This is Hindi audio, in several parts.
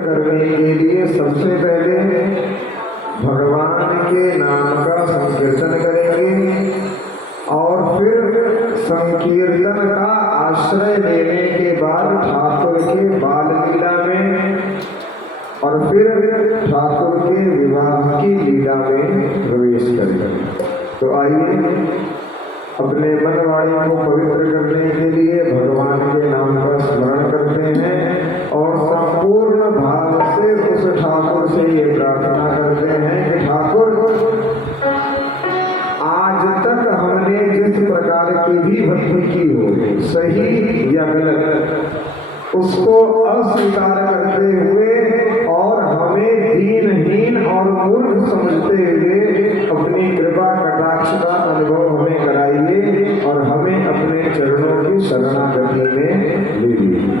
करने के लिए सबसे पहले भगवान के नाम का संकीर्तन करेंगे और फिर संकीर्तन का आश्रय लेने के बाद ठाकुर के बाल लीला में और फिर ठाकुर के विवाह की लीला में प्रवेश करेंगे। तो आइए अपने मन वाणी को पवित्र करने के लिए भगवान के नाम का स्मरण करते हैं और संपूर्ण भाव से उस ठाकुर से ये प्रार्थना करते हैं कि ठाकुर, आज तक हमने जिस प्रकार की भी भक्ति की हो, सही या गलत, उसको अस्वीकार करते हुए और हमें दीनहीन और मूर्ख समझते हुए अपनी कृपा कटाक्ष का अनुभव हमें कराइए और हमें अपने चरणों की शरणागति में ले लीजिए।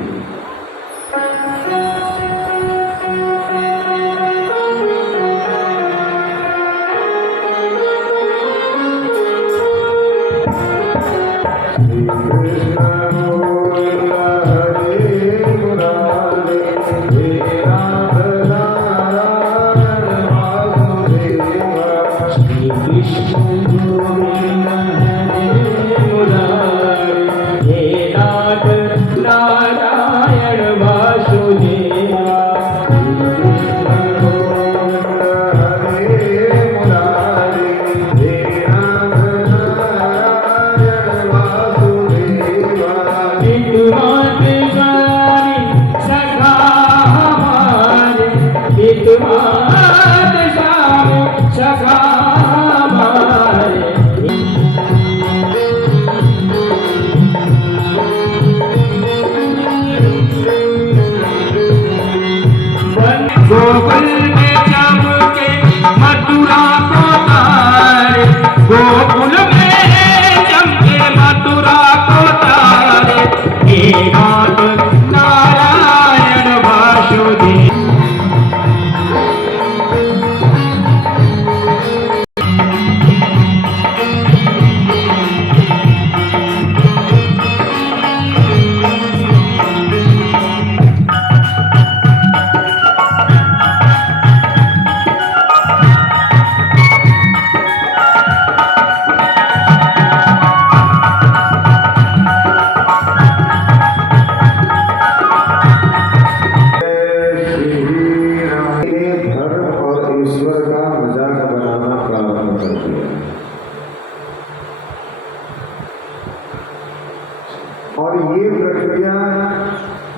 और ये प्रक्रिया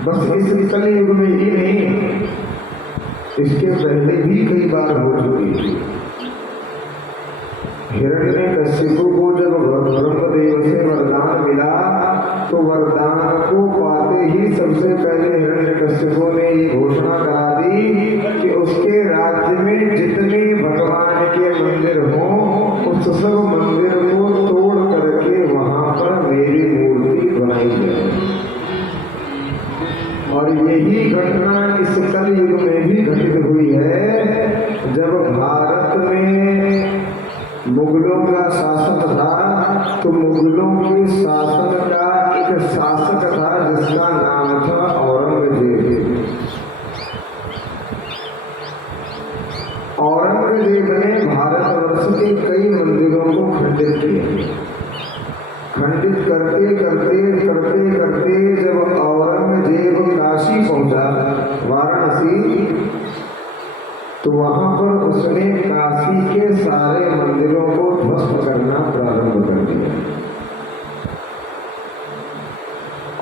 बस इस कलयुग में ही नहीं, इसके पहले भी कई बार हो चुकी है। हिरण्यकशिपु को जब ब्रह्मदेव से वरदान मिला तो वरदान को पाते ही सबसे पहले हिरण्यकशिपु ने ये घोषणा करा दी कि उसके राज्य में जितने भगवान के मंदिर हों उस सब मंदिर को तोड़ करके वहां पर मेरी मूर्ति बनाई जाए। और यही घटना इस कलयुग में भी घटित हुई है। जब भारत में मुगलों का शासन था तो मुगलों के शासन का एक शासक था जिसका नाम था औरंगजेब। औरंगजेब ने भारतवर्ष के कई मंदिरों को खंडित किया। खंडित करते करते जब औरंगजेब काशी पहुंचा, वाराणसी, तो वहां पर उसने काशी के सारे मंदिरों को ध्वस्त करना प्रारंभ कर दिया।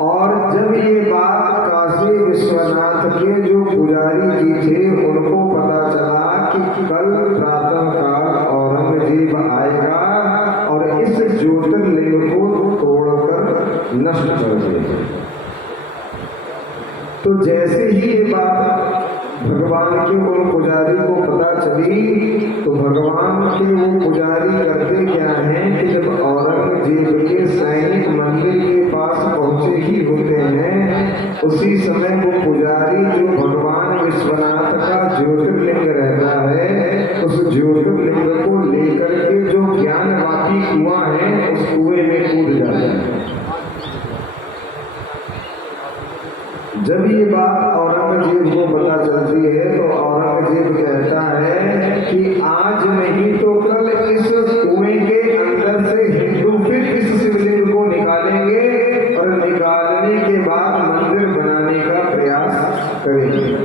और जब ये बात काशी विश्वनाथ के जो पुजारी जी थे उनको पता चला कि कल प्रातः काल औरंगजेब आएगा और इस ज्योतिर्लिंग को तोड़कर नष्ट कर देगा, तो जैसे ही ये बात भगवान के उन पुजारी को पता चली तो भगवान के वो पुजारी करते क्या हैं कि जब औरंगजेब के सैनिक मंदिर के पास पहुंचे ही होते हैं, उसी समय वो पुजारी जो भगवान विश्वनाथ का ज्योतिर्लिंग रहता है, उस ज्योतिर्लिंग को लेकर के जो ज्ञानवापी कुआं है उस कुएं में कूद जाते हैं। जब ये बात औरंगजेब को चलती है तो औरंगजेब कहता है कि आज नहीं तो कल इस कुएं के अंदर से हिंदू फिर इस शिवलिंग को निकालेंगे और निकालने के बाद मंदिर बनाने का प्रयास करेंगे।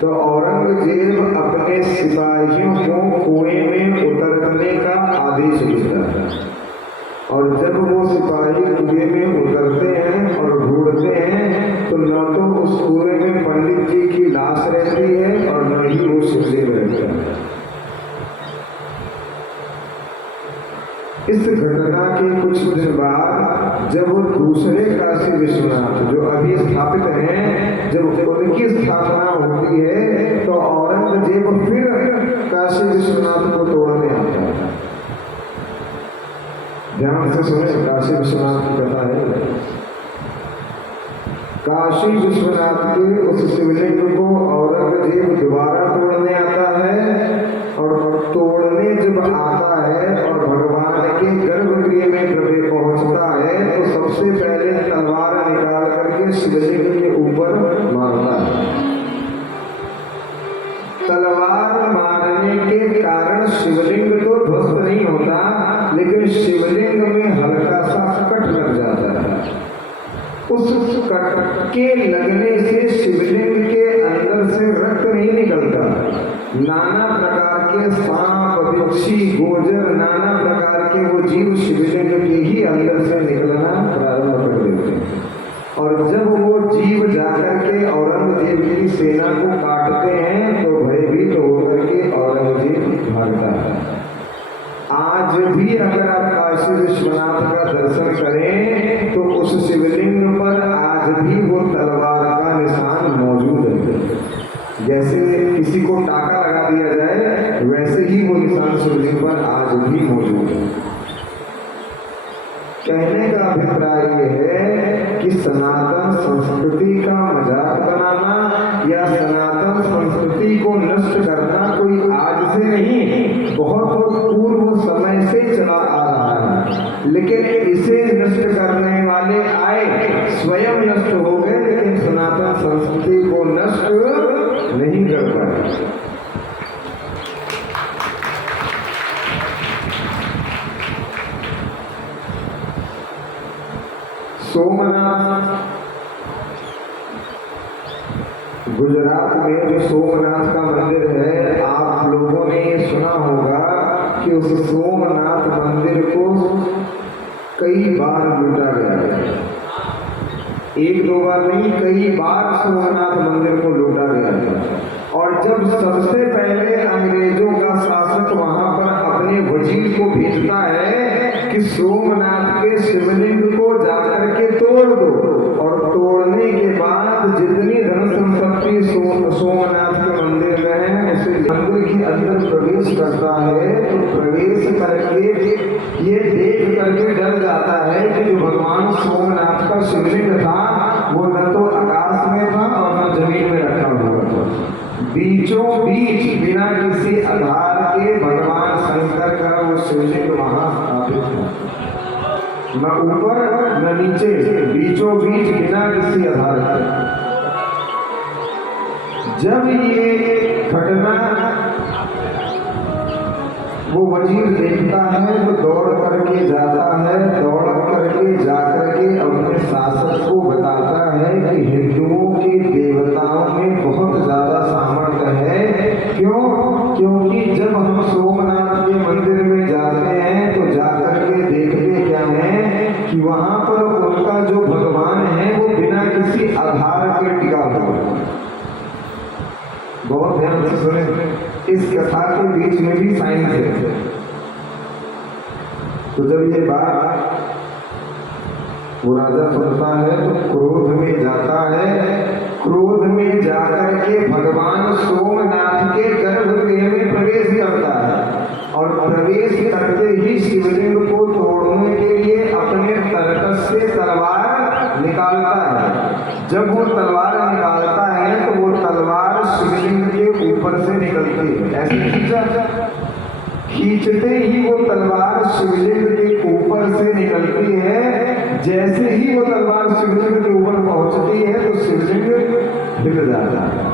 तो औरंगजेब अपने सिपाहियों को कुएं में उतरने का आदेश देता है और जब वो सिपाही कुएं में उतरते हैं और ढूंढते हैं तो न तो उस कुएं में पंडित जी की लाश रहती है और न ही वो शिवलिंग रहता है। इस घटना के कुछ दिन बाद जब वो दूसरे काशी विश्वनाथ जो अभी स्थापित हैं, जब उनकी स्थापना होती है तो औरंगजेब फिर काशी विश्वनाथ को तोड़ने आता है। ध्यान से सुने, काशी विश्वनाथ की कथा है। काशी विश्वनाथ के उस शिवलिंग को औरंगजेब दोबारा तोड़ने आता है और तोड़ने जब आता है और भगवान के गर्भगृह में प्रवेश पहुंचता है तो सबसे पहले तलवार निकाल करके शिवलिंग के ऊपर मारता है। तलवार मारने के कारण शिवलिंग तो ध्वस्त नहीं होता, लेकिन शिवलिंग में हल्का सा कट लग जाता है। उस कट के लगने से शिवलिंग के अंदर से रक्त नहीं निकलता। नाना प्रकार के सांप, बिच्छी, गोजर, नाना प्रकार के वो जीव शिवलिंग के ही अंदर से निकलना प्रारंभ कर देते हैं। और जब वो जीव जाकर के औरंगजेब की सेना को काटते हैं तो भयभीत होकर के औरंगजेब भागता है। आज भी अगर आप काशी विश्वनाथ का दर्शन करें तो उस शिवलिंग पर आज भी वो तलवार का निशान मौजूद है। जैसे किसी को टाका लगा दिया जाए वैसे ही वो निशान शिवलिंग पर आज भी मौजूद है। कहने का अभिप्राय ये है कि सनातन संस्कृति का मजाक बनाना या सनातन संस्कृति को नष्ट करना कोई आज से नहीं, बहुत पूर्व समय से चला आ रहा है। लेकिन इसे नष्ट करने वाले आए, स्वयं नष्ट हो गए, लेकिन सनातन संस्कृति को नष्ट नहीं कर पाए। सोमनाथ, गुजरात में जो सोमनाथ का मंदिर है, आप लोगों ने ये सुना होगा कि उस सोमनाथ मंदिर को कई बार लूटा गया है। एक दो बार नहीं, कई बार सोमनाथ मंदिर को लूटा गया है। और जब सबसे पहले अंग्रेजों का शासक वहां पर अपने वजीर को भेजता है कि सोमनाथ के शिवलिंग को जाकर के तोड़ दो, और तोड़ने के बाद जितनी धन संपत्ति सोमनाथ के मंदिर में है उसे मंदिर के अंदर प्रवेश करता है, तो प्रवेश करके ये देख करके डर जाता है कि जो भगवान सोमनाथ का शिवलिंग था वो न तो आकाश में था और न जमीन में रखा हुआ था। बीचों बीच बिना किसी आधार के भगवान शंकर का वो शिवलिंग वहां स्थापित था, न ऊपर न नीचे, बीचों बीच बिना किसी आधार के। जब ये घटना वो वजीर देखता है तो दौड़ करके जाता है, दौड़ करके जाकर के अपने शासक को बताता है कि हिंदुओं के देवताओं में बहुत ज्यादा सामर्थ्य है। क्यों? क्योंकि जब हम सोमनाथ के मंदिर में जाते हैं तो जाकर के देखते क्या है कि वहां पर उनका जो भगवान है वो बिना किसी आधार के टिका हुआ है। बहुत ध्यान से सुने, इस कथा के बीच में भी साइंस है। तो जब ये बात वो राजा सुनता है तो क्रोध में जाता है। क्रोध में जाकर के भगवान सोमनाथ के गर्भगृह में प्रवेश करता है और प्रवेश करते ही शिवलिंग को तोड़ने के लिए अपने तरकस से तलवार निकालता है। जब वो तलवार निकालता है तो वो तलवार शिवलिंग के ऊपर से निकलती है। ऐसे खींचते ही वो तलवार शिवलिंग के ऊपर से निकलती है। जैसे ही वो तलवार शिवलिंग के ऊपर पहुंचती है तो शिवलिंग हिल जाता है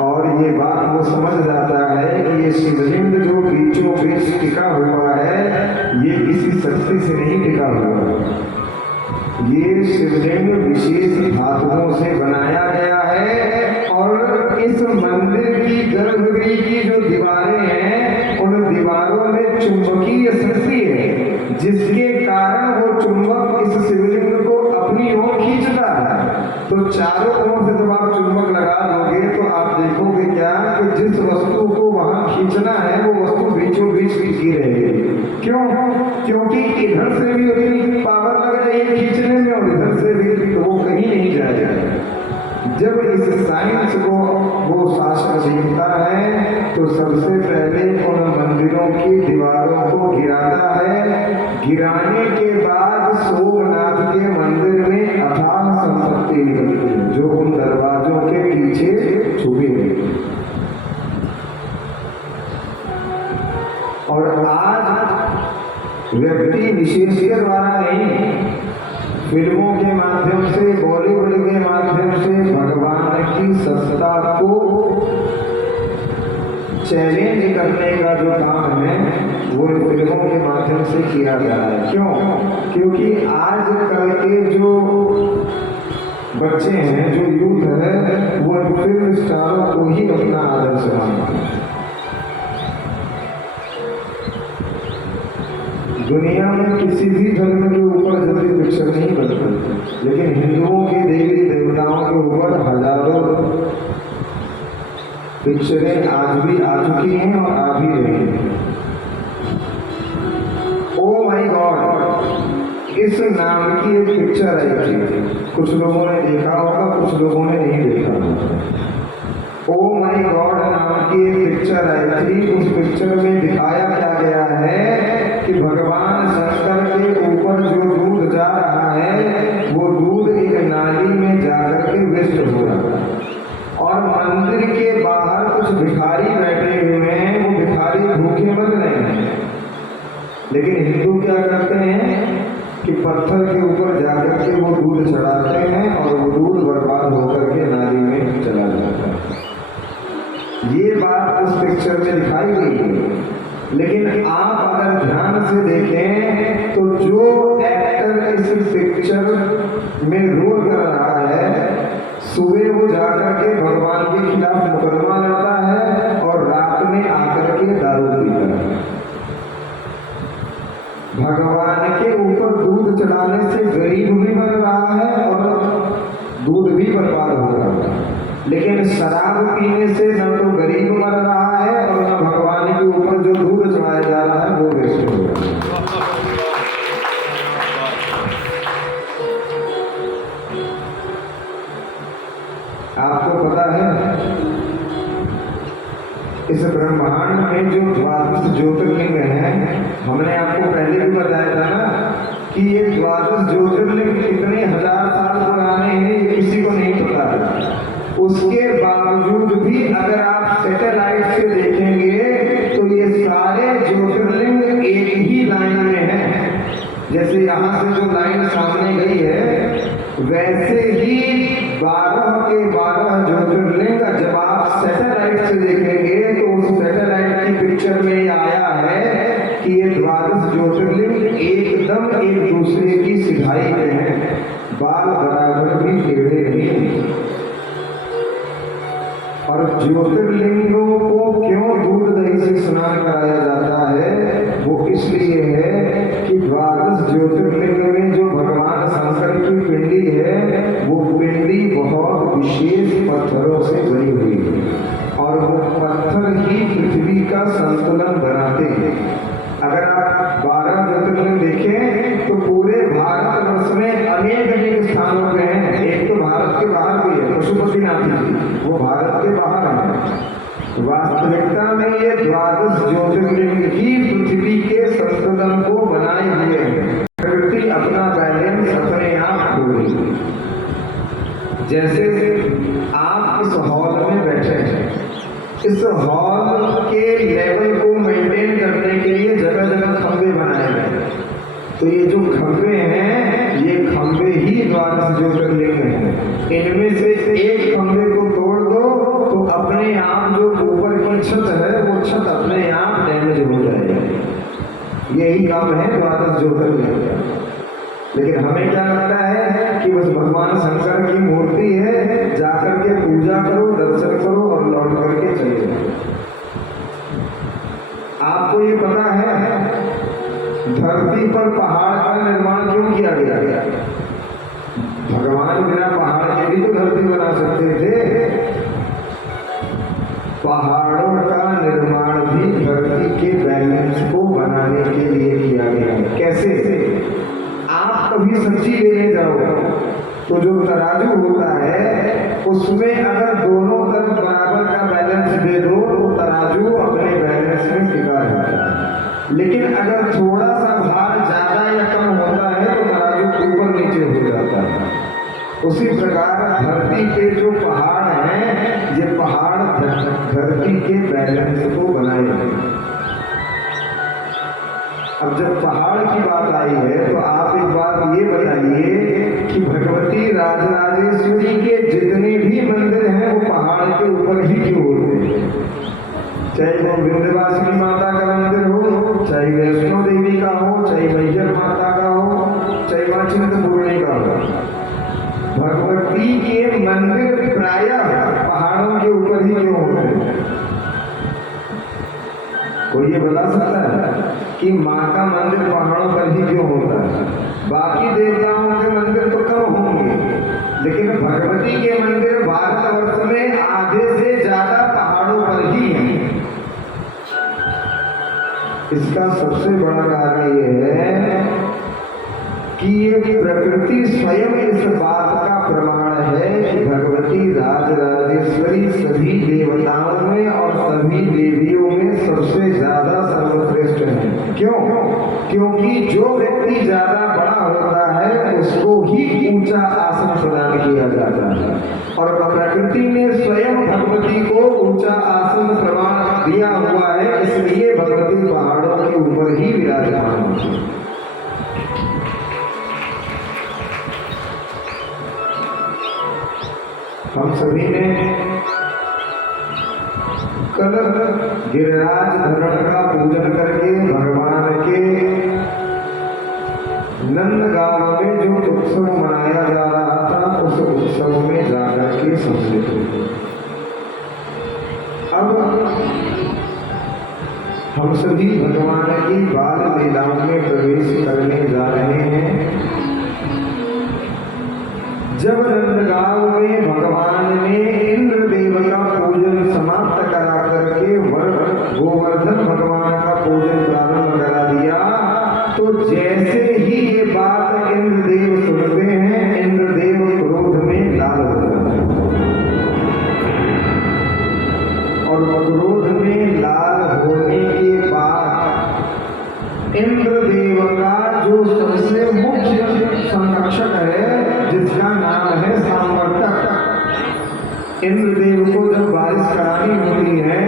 और ये बात वो समझ जाता है कि ये शिवलिंग जो बीचों बीच टिका हुआ है ये किसी शक्ति से नहीं टिका हुआ है, ये शिवलिंग विशेष धातुओं से बनाया गया है। और इस मंदिर की गर्भगृह की जो दीवारें हैं उन दीवारों में चुंबकीय शक्ति है, जिसके कारण वो चुंबक इस शिवलिंग को अपनी ओर खींचता है। तो चारों ओर से जब आप चुंबक लगा दोगे तो आप देखोगे क्या कि जिस वस्तु को वहां खींचना है वो वस्तु बीचों बीच टिकी रहेगी। क्यों? क्योंकि इधर से भी उतनी पावर लग रही है खींचने में और इधर से भी, तो वो कहीं नहीं जाएगा। जब इस साइंस को वो शास्त्र देखता है तो सबसे पहले उन मंदिरों की दीवारों को गिराता है। गिराने के बाद सोमनाथ के मंदिर में अथाह संपत्ति निकलती है जो उन दरवाजों के पीछे छुपी हुई। और आज व्यक्ति विशेष के द्वारा नहीं, फिल्मों के माध्यम से, बॉलीवुड के माध्यम से भगवान की सत्ता को चैलेंज करने का जो काम है वो फिल्मों के माध्यम से किया जा रहा है। क्यों? क्योंकि आजकल के जो बच्चे हैं, जो यूथ है, वो फिल्म स्टारों को ही अपना आदर्श मानते हैं। दुनिया में किसी भी धर्म के ऊपर जल्दी पिक्चर नहीं बनती, लेकिन हिंदुओं के देवी देवताओं के ऊपर हजारों पिक्चरें आज भी आ चुकी हैं और आ भी रही हैं। ओ माय गॉड इस नाम की एक पिक्चर आई थी, कुछ लोगों ने देखा होगा, कुछ लोगों ने नहीं देखा होगा। ओ माय गॉड नाम की एक पिक्चर आई थी। उस पिक्चर में दिखाया क्या गया है कि भगवान शंकर के ऊपर जो दूध जा रहा है वो दूध एक नाली में जाकर के वेस्ट हो रहा है और मंदिर के बाहर कुछ भिखारी बैठे हुए हैं, वो भिखारी भूखे मर रहे हैं। लेकिन हिंदू क्या करते हैं कि पत्थर के ऊपर जाकर के वो दूध चढ़ाते हैं और वो दूध बर्बाद होकर के नाली में चला जाता है। ये बात उस पिक्चर में दिखाई गई है। लेकिन आप अगर ध्यान से देखें तो जो एक्टर इस पिक्चर में रोल कर रहा है, सुबह वो जाकर के भगवान के खिलाफ मुकदमा लड़ता है और रात में आकर के दारू पीता है। भगवान के ऊपर दूध चढ़ाने से गरीब भी मर रहा है और दूध भी बर्बाद हो रहा है। लेकिन शराब पीने से न तो गरीब मर रहा है और न भगवान के ऊपर जो दूध चढ़ाया जा रहा है वो वेस्ट हो रहा है। आपको पता है इस ब्रह्मांड में जो 12 ज्योतिर्लिंग हैं, हमने आपको पहले भी बताया था ना कि ये 12 ज्योतिर्लिंग कितने हजार साल पुराने हैं, ये किसी को नहीं पता है। उसके बावजूद भी अगर आप सैटेलाइट से देखेंगे तो ये सारे ज्योतिर्लिंग एक ही लाइन में हैं। जैसे यहाँ से जो लाइन सामने गई है वैसे ही 12 के 12 ज्योतिर्लिंग जब आप सैटेलाइट से देखेंगे तो उस सैटेलाइट की पिक्चर में आया है कि ये 12 ज्योतिर्लिंग एकदम एक दूसरे की सिधाई में है, बाल बराबर भी टेढ़े नहीं। और ज्योतिर्लिंगों को क्यों दूध दही से स्नान कराया जाता है? वो इसलिए है कि 12 ज्योतिर्लिंग में जो भगवान शंकर की पिंडी है वो पिंडी बहुत विशेष पत्थरों से बनी हुई है और वो पत्थर ही पृथ्वी का संतुलन बनाते हैं। अगर आप 12 ज्योतिर्लिंग देखें तो पूरे भारतवर्ष में अनेक अनेक स्थानों पे हैं। एक तो भारत के बाहर भी है, पशुपतिनाथ जी, वो भारत के बाहर है। वास्तविकता में ये 12 ज्योतिर्लिंग ही पृथ्वी के संतुलन को बनाए हुए हैं। प्रकृति अपना बैलेंस अपने आप खो रही है। जैसे आप इस हॉल में बैठे हैं, इस हॉल के लेवल को मेंटेन करने के लिए जगह जगह खंभे बनाए गए। तो ये जो खंभे हैं ये खंभे ही 12 ज्योतिर्लिंग हैं। इनमें से एक खंभे को तोड़ दो तो अपने आप जो ऊपर की छत है वो छत अपने आप डैमेज हो जाएगी। यही काम है द्वादश ज्योतिर्लिंग का। लेकिन हमें क्या लगता है कि बस भगवान शंकर की मूर्ति है, जाकर के पूजा करो, दर्शन करो और लौट करके चले जाओ। आपको ये पता है धरती पर पहाड़ का निर्माण क्यों किया गया? भगवान बिना पहाड़ के भी तो धरती बना सकते थे। पहाड़ों का निर्माण भी धरती के बैलेंस को बनाने के लिए किया गया है। कैसे? आप कभी सब्जी लेने जाओ तो जो तराजू होता है उसमें अगर दोनों तरफ बराबर का बैलेंस दे दो तो तराजू अपने बैलेंस में टिका रहता है। लेकिन अगर थोड़ा सा भार ज्यादा या कम होता है तो तराजू ऊपर नीचे हो जाता है। उसी प्रकार धरती के जो पहाड़ हैं, ये पहाड़ धरती के बैलेंस को बनाए रखते हैं। अब जब पहाड़ की बात आई है तो आप एक बात ये बताइए कि भगवती राजराजेश्वरी के जितने भी मंदिर हैं वो पहाड़ के ऊपर ही क्यों होते हैं? चाहे वो विंध्यवासिनी माता का मंदिर हो, चाहे वैष्णो देवी का हो, चाहे मैहर माता का हो, चाहे मां चिंतपूर्णी का हो, भगवती के मंदिर प्रायः पहाड़ों के ऊपर ही क्यों होते हैं? कोई ये बता सकता है कि माँ का मंदिर पहाड़ों पर ही क्यों होता है? बाकी देवताओं के मंदिर तो कम होंगे, लेकिन भगवती के मंदिर भारतवर्ष में आधे से ज्यादा पहाड़ों पर ही हैं। इसका सबसे बड़ा कारण ये है कि ये प्रकृति स्वयं इस बात का प्रमाण है कि भगवती राजराजेश्वरी सभी देवताओं में और सभी देवियों में सबसे ज्यादा सर्वश्रेष्ठ है। क्यों? क्योंकि जो व्यक्ति ज्यादा बड़ा होता है उसको ही ऊंचा आसन प्रदान किया जाता है और प्रकृति ने स्वयं भगवती को ऊंचा आसन प्रदान दिया हुआ है, इसलिए भगवती पहाड़ों के ऊपर ही विराजमान होती है। हम सभी ने कल गिरिराज धरण का पूजन करके भगवान के नंदगांव में जो उत्सव मनाया जा रहा था उस उत्सव में जाकर के सम्मिलित हुए। अब हम सभी भगवान की बाल लीलाओं में प्रवेश करने जा रहे हैं। जब नंदगांव में भगवान ने इंद्रदेव का पूजन समाप्त करा करके गोवर्धन भगवान का पूजन प्रारंभ करा दिया तो जैसे ही ये बात इंद्रदेव सुनते हैं, इंद्रदेव क्रोध में लाल हो जाते हैं और क्रोध में लाल होने के बाद इंद्रदेव का जो सबसे मुख्य संरक्षक है जिसका नाम है सांवर्तक, इंद्रदेव को जब बारिश करानी होती है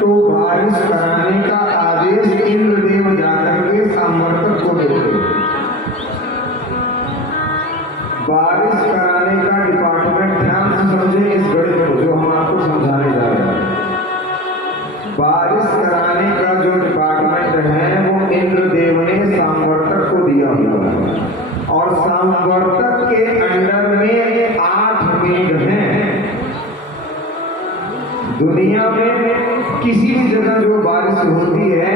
तो बारिश कराने का आदेश इंद्रदेव जाकर के सांवर्तक को देते हैं। बारिश कराने का डिपार्टमेंट, ध्यान से समझे इस गणित को जो हम आपको समझाने जा रहे हैं। बारिश कराने का जो डिपार्टमेंट है वो इंद्रदेव ने सांवर्तक को दिया हुआ है और सांवर्तक के अंडर में 8 मेघ हैं। दुनिया में किसी भी जगह जो बारिश होती है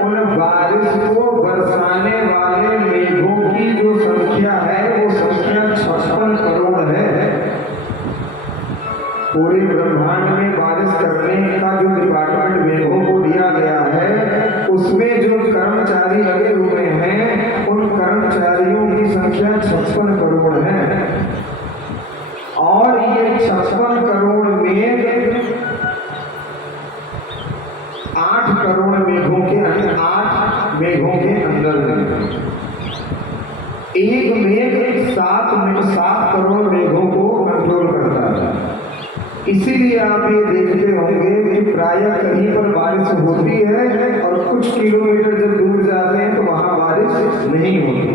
उन बारिश को बरसाने वाले मेघों की जो संख्या है वो संख्या 56 करोड़ है। पूरे ब्रह्मांड में बारिश करने का जो डिपार्टमेंट मेघों को दिया गया है उसमें जो कर्मचारी लगे हुए हैं उन कर्मचारियों की संख्या 56 करोड़ है और ये 56 करोड़ मेघ 8 करोड़ मेघों के 8 मेघों के अंदर में एक मेघ 7 करोड़ मेघों को कंट्रोल करता है। इसीलिए आप ये देखते होंगे कि प्रायः कहीं पर बारिश होती है और कुछ किलोमीटर जब दूर जाते हैं तो वहां बारिश नहीं होती।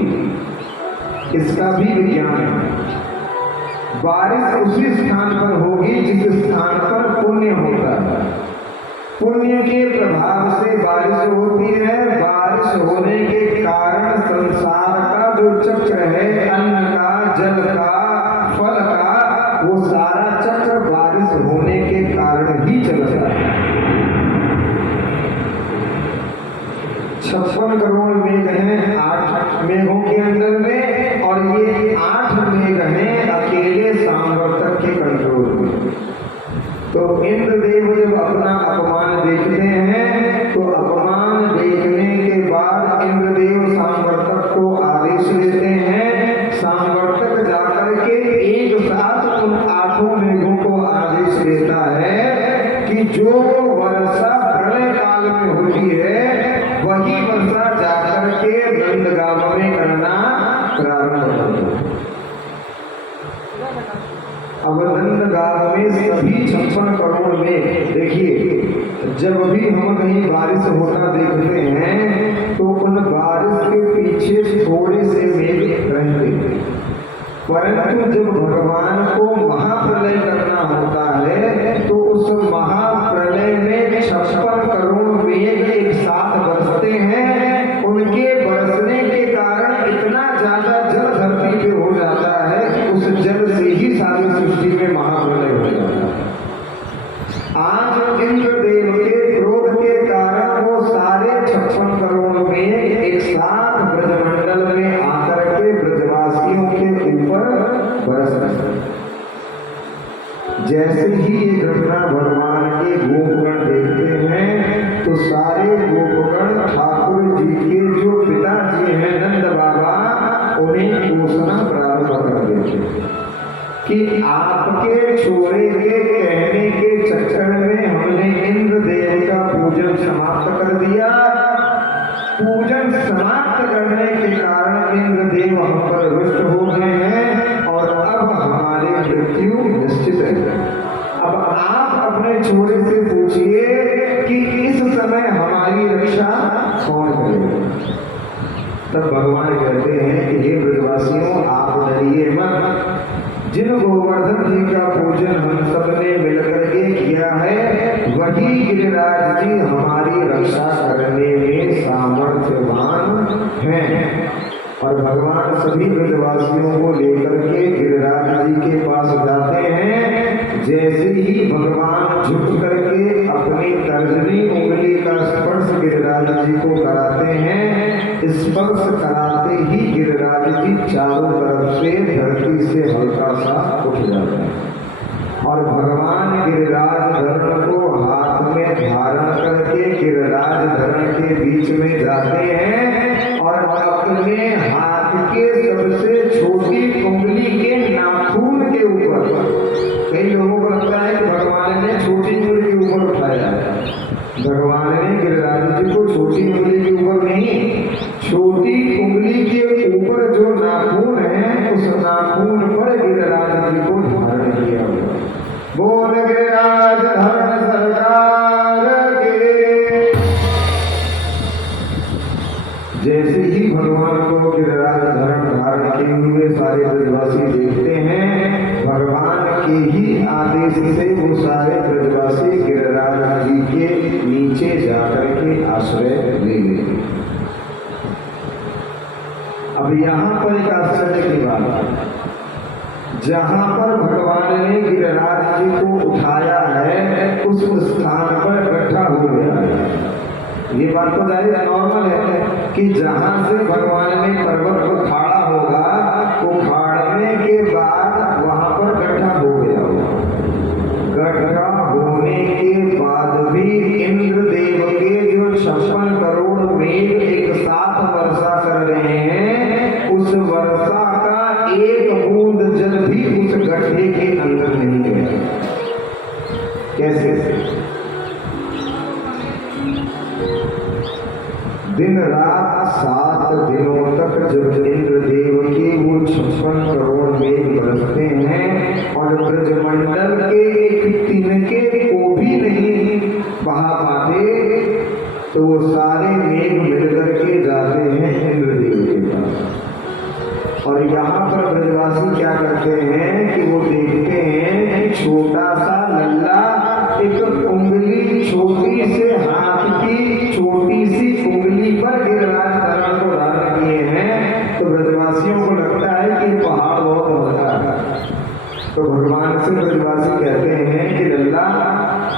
इसका भी विज्ञान है। बारिश उसी स्थान पर होगी जिस स्थान पर पुण्य होता है। पुण्य के प्रभाव से बारिश होती है। बारिश होने के कारण संसार का जो चक्र है, अन्न का, जल का, फल का, वो सारा चक्र बारिश होने के कारण ही चलता है। 56 करोड़ मेघ हैं 8 मेघों के अंदर में, और ये 8 मेघ हैं अकेले सामवर्तक के कंट्रोल में। तो इंद्रदेव जब अपना अपमान देखते हैं तो अपमान देखने के बाद इंद्रदेव सामवर्तक को आदेश देते हैं। सामवर्तक जाकर के एक साथ उन 8 मेघों को आदेश देता है कि जो वर्षा प्रलय काल में होती है वही वर्षा जाकर के नंदगांव में करना प्रारंभ कर दो। अब नंदगांव में सभी 56 करोड़ में देखिए, जब भी हम कहीं बारिश होता देखते हैं तो उन बारिश के पीछे थोड़े से मेघ रहते हैं, परंतु जब भगवान को महाप्रलय करना होता है तो उस महाप्रलय में 56 करोड़ मेघ एक साथ बरसते हैं। उनके बरसने के कारण इतना ज्यादा जल धरती पे हो जाता है कि उस जल से ही सारी सृष्टि में महाप्रलय हो जाता है। आज इंद्रदेव के क्रोध के कारण वो सारे 56 करोड़ मेघ एक साथ ब्रजमंडल में आकर के ब्रजवासियों के ऊपर बरस रहे। जैसे ही ये घटना भगवान के गोपगण देखते हैं तो सारे गोपगण ठाकुर जी के जो पिताजी हैं नंद बाबा, उन्हें कोसना प्रारंभ कर देते हैं कि आपके छोरे के कहने के चक्कर में हमने इंद्रदेव का पूजन समाप्त कर दिया। पूजन समाप्त करने के कारण इंद्रदेव हम पर रुष्ट हो गए हैं और अब हमारी मृत्यु निश्चित है। अब आप अपने छोरे से पूछिए कि इस समय हमारी रक्षा कौन करेगा। तब भगवान कहते हैं कि हे ब्रजवासियों, आप डरिए मत। जिन गोवर्धन जी का पूजन हम सब ने मिलकर के किया है वही गिरिराज जी हमारी रक्षा करने में सामर्थ्यवान हैं। और भगवान सभी ब्रजवासियों को लेकर के गिरिराज जी के पास जाते हैं। जैसे ही भगवान झुक करके अपनी तर्जनी उंगली का स्पर्श गिरिराज जी को कराते हैं, स्पर्श कराते ही गिरिराज जी चारों तरफ से धरती से हल्का सा उठ जाते हैं और भगवान गिरिराज धरण को हाथ में धारण करके गिरिराज धरण के बीच में जाते हैं और अपने हाथ के सबसे छोटी उंगली के नाखून के ऊपर, कई लोगों को लगता है कि भगवान ने छोटी उंगली के ऊपर उठाया, भगवान ने गिरिराज जी को छोटी उंगली के ऊपर नहीं, छोटी उंगली के ऊपर जो नाखून है उस नाखून पर गिरिराज जी को धारण किया। बोल गिरिराज धरण सरकार के। जैसे ही भगवान को गिरिराज धरण धारण किए हुए सारे ब्रजवासी देखते हैं, भगवान के ही आदेश से वो सारे ब्रजवासी गिरिराज जी के नीचे जाकर के आश्रय ले लेते। अब यहाँ पर एक आश्चर्य की बात है, जहाँ पर भगवान ने गिरिराज जी को उठाया है उस स्थान पर इकट्ठा हो गया है। ये बात तो जाहिर नॉर्मल है कि जहाँ से भगवान ने पर्वत को खाड़ा होगा, वो खाड़ने के बाद वहाँ पर इकट्ठा हो गया होगा। इकट्ठा होने के बाद भी इंद्रदेव के जो 56 करोड़ मेघ एक साथ वर्षा कर रहे हैं, उस वर्षा का एक बूंद जल भी उस गड्ढे के अंदर नहीं गया। कैसे? दिन रात 7 दिनों तक जब इंद्रदेव के वो 56 करोड़ मेघ बरसते हैं और ब्रजमंडल के एक तिनके को भी नहीं बहा पाते, तो वो सारे मेघ मिलकर के जाते हैं इंद्रदेव के पास। और यहाँ पर ब्रजवासी क्या करते हैं कि वो छोटा सा लल्ला एक उंगली छोटी से हाथ की छोटी सी उंगली पर गिरिराज धरण को धारण किए हैं, तो ब्रजवासियों को लगता है कि पहाड़ बहुत बड़ा है। तो भगवान से ब्रजवासी कहते हैं कि लल्ला,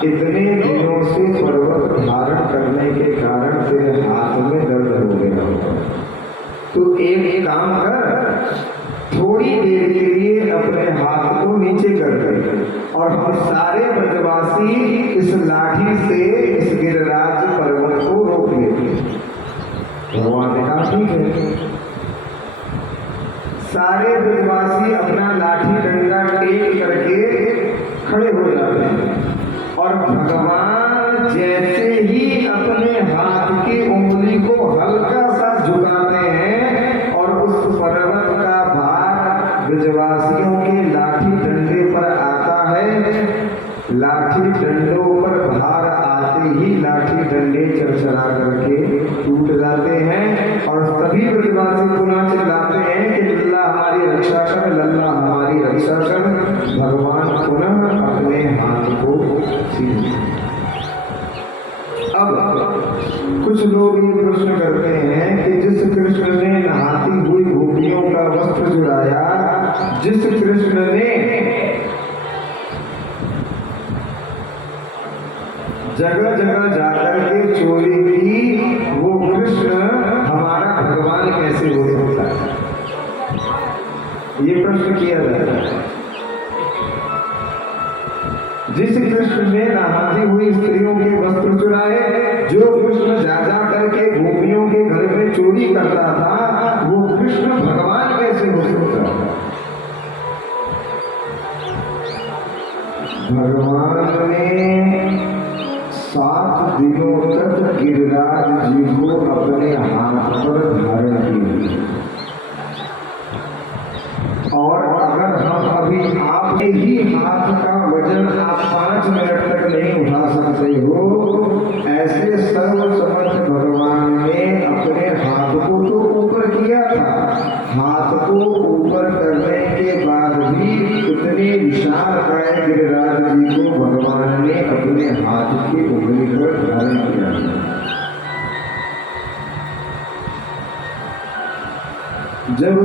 इतने दिनों से पर्वत धारण करने के कारण तेरे हाथ में दर्द हो गया, तो एक काम कर, थोड़ी देर के लिए अपने हाथ को नीचे कर दे और हम सारे ब्रजवासी इस लाठी से इस गिरिराज पर्वत को रोक लेते। भगवान ने कहा ठीक है। सारे ब्रजवासी अपना लाठी डंडा टेक करके खड़े हो जाते हैं और भगवान जैसे ही अपने हाथ की उंगली को हल्का सा झुकाते हैं और उस पर्वत का भार ब्रजवासियों के लाठी डंडे पर आता है। लाठी डंडों पर भार आते ही लाठी डंडे चरचरा करके टूट जाते हैं और सभी ब्रजवासी पुनः चिल्लाते हैं कि लल्ला हमारी रक्षा कर, लल्ला हमारी रक्षा कर। भगवान पुनः अपने हाथ को सीधे। अब कुछ लोग ये प्रश्न करते हैं कि जिस कृष्ण ने नहाती हुई गोपियों का वस्त्र चुराया, जिस कृष्ण ने जगह जगह जाकर के चोरी की, वो कृष्ण हमारा भगवान कैसे हो सकता है? ये प्रश्न किया जाता है। जिस कृष्ण ने नहाती हुई स्त्रियों के वस्त्र चुराए, जो कृष्ण जा जा करके गोपियों के घर में चोरी करता था, वो कृष्ण भगवान कैसे हो सकता है? भगवान ने 7 दिनों तक गिरिराज जी को अपने हाथ पर धारण किया और अगर हम अभी आपके ही हाथ का वजन आप 5 मिनट तक नहीं उठा सकते हो, ऐसे सर्वसमर्थ भगवान ने अपने हाथ को तो ऊपर किया था। हाथ को ऊपर करने के बाद भी इतने विशाल काय गिरिराज जी को भगवान ने अपने हाथ की उंगली पर धारण किया। जब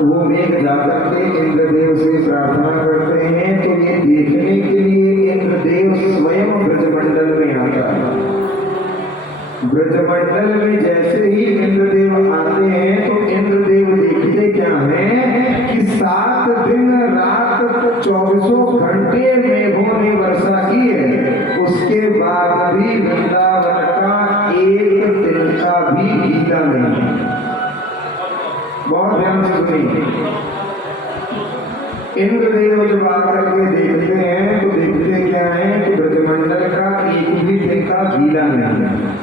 वो मेघ जाकर के इंद्रदेव से प्रार्थना करते हैं तो ये देखने के लिए इंद्रदेव स्वयं ब्रजमंडल में आता है। ब्रजमंडल में जैसे ही इंद्रदेव आते हैं तो इंद्रदेव देखते क्या है कि 7 दिन रात 24 घंटे मेघों ने वर्षा की है, उसके बाद भी वृंदावन का एक तिनका भी गीला नहीं है। बहुत ध्यान से सुनिए। इंद्रदेव जब आकर के देखते हैं तो देखते क्या है कि ब्रजमंडल का एक भी तिनका गीला नहीं है।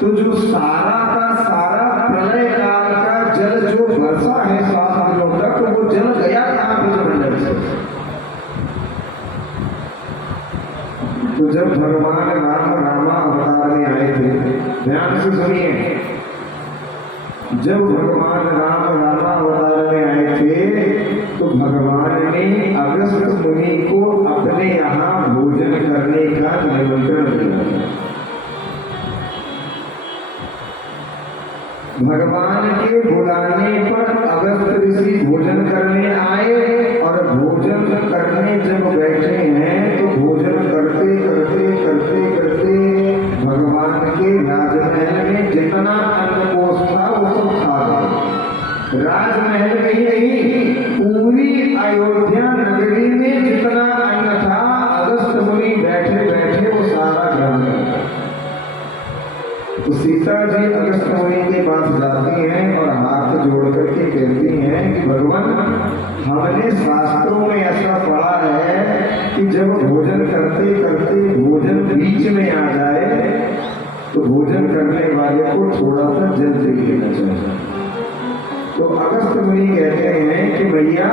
तो जो सारा का सारा प्रलय काल का जल जो वर्षा है 7 दिनों तक, वो जल गया कहाँ ब्रजमंडल से? तो जब भगवान राम रामा अवतार में आए थे, ध्यान से सुनिए, जब भगवान राम रामा अवतार में आए थे तो भगवान ने अगस्त्य मुनि को अपने यहाँ भोजन करने का निमंत्रण दिया। भगवान के बुलाने पर अगस्त्य ऋषि भोजन करने आए और भोजन करने जब बैठे हैं तो भोजन करते करते करते करते भगवान के राजमहल में जितना अन्नकोश था वो सब खा गए। राजमहल में ही नहीं, पूरी अयोध्या नगरी में जितना अन्न था अगस्त्य मुनि बैठे बैठे वो सारा ग्रहण कर। तो सीता जी अगस्त्य मुनि के पास जाती हैं और हाथ जोड़ करके कहती हैं कि भगवान, हमने शास्त्रों में ऐसा पढ़ा है कि जब भोजन करते करते भोजन बीच में आ जाए तो भोजन करने वाले को थोड़ा सा जल दे देना चाहिए। तो अगस्त्य मुनि कहते हैं कि भैया,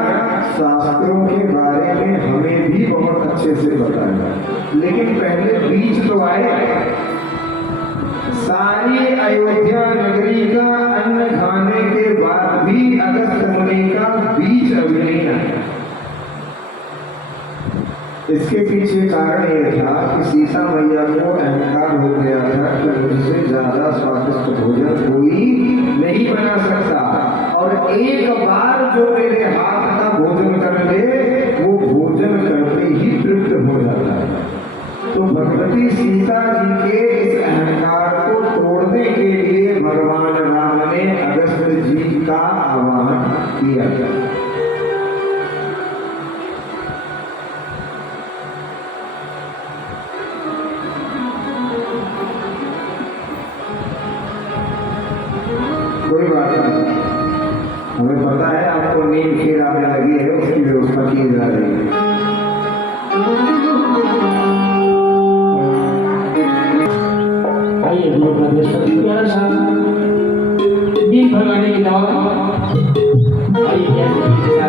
शास्त्रों के बारे में हमें भी बहुत अच्छे से पता है, लेकिन पहले बीज तो आए। सारी अयोध्या नगरी का अन्न खाने के बाद भी अगस्त्य मुनि का बीज अभी नहीं आया। इसके पीछे कारण ये था कि सीता मैया को अहंकार हो गया था कि मुझसे ज्यादा स्वादिष्ट भोजन कोई नहीं बना सकता, और एक बार जो मेरे हाथ का भोजन कर ले वो भोजन करते ही तृप्त हो जाता है। तो भगवती सीता जी के इस अहंकार को तोड़ने के लिए भगवान राम ने अगस्त्य जी का आह्वान किया था। कोई बात नहीं, हमें पता है आपको नींद फिर आने लगी है, उसकी व्यवस्था की जा रही है। आइए हम अपना देश का प्यारा सा गीत भगाने की दावत, आइए क्या